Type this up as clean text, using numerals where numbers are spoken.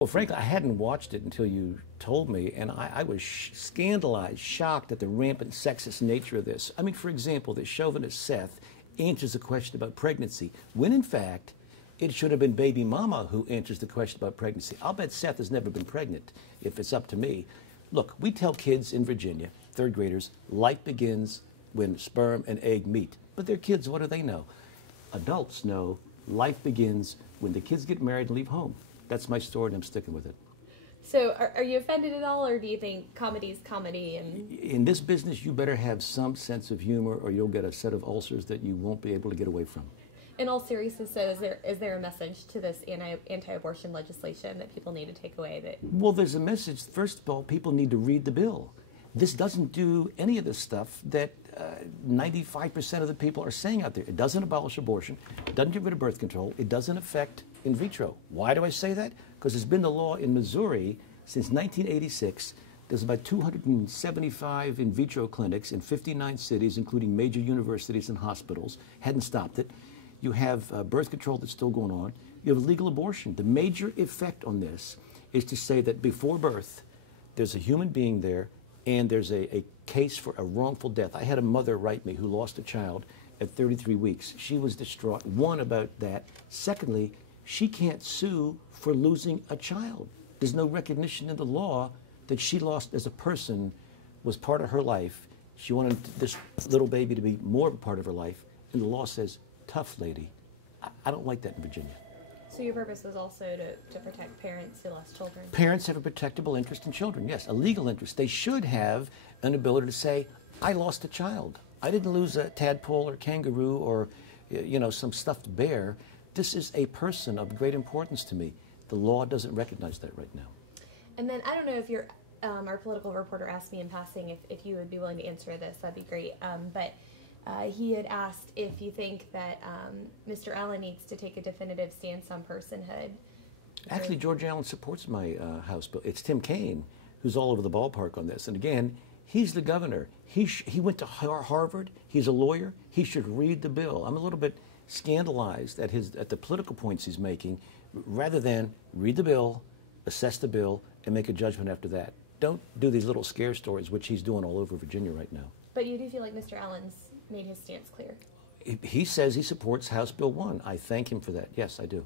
Well, frankly, I hadn't watched it until you told me, and I was scandalized, shocked at the rampant sexist nature of this. I mean, for example, that chauvinist Seth answers the question about pregnancy, when in fact, it should have been baby mama who answers the question about pregnancy. I'll bet Seth has never been pregnant, if it's up to me. Look, we tell kids in Virginia, third graders, life begins when sperm and egg meet. But they're kids, what do they know? Adults know life begins when the kids get married and leave home. That's my story, and I'm sticking with it. So are you offended at all, or do you think comedy's comedy? And in this business, you better have some sense of humor, or you'll get a set of ulcers that you won't be able to get away from. In all seriousness, so is there a message to this anti-abortion legislation that people need to take away? That Well, there's a message. First of all, people need to read the bill. This doesn't do any of the stuff that 95% of the people are saying out there. It doesn't abolish abortion. It doesn't get rid of birth control. It doesn't affect in vitro. Why do I say that? Because it's been the law in Missouri since 1986. There's about 275 in vitro clinics in 59 cities, including major universities and hospitals. Hadn't stopped it. You have birth control that's still going on. You have legal abortion. The major effect on this is to say that before birth, there's a human being there, and there's a case for a wrongful death. I had a mother write me who lost a child at 33 weeks. She was distraught, one, about that. Secondly, she can't sue for losing a child. There's no recognition in the law that she lost as a person was part of her life. She wanted this little baby to be more of a part of her life, and the law says, tough lady. I don't like that in Virginia. So your purpose was also to protect parents who lost children? Parents have a protectable interest in children, yes, a legal interest. They should have an ability to say, I lost a child. I didn't lose a tadpole or kangaroo or, some stuffed bear. This is a person of great importance to me. The law doesn't recognize that right now. And then I don't know if our political reporter asked me in passing if you would be willing to answer this, that'd be great. But he had asked if you think that Mr. Allen needs to take a definitive stance on personhood. Actually, George Allen supports my House bill. It's Tim Kaine who's all over the ballpark on this. And again, he's the governor. He went to Harvard. He's a lawyer. He should read the bill. I'm a little bit scandalized at the political points he's making, rather than read the bill, assess the bill, and make a judgment after that. Don't do these little scare stories, which he's doing all over Virginia right now. But you do feel like Mr. Allen's made his stance clear? He says he supports House Bill 1. I thank him for that. Yes, I do.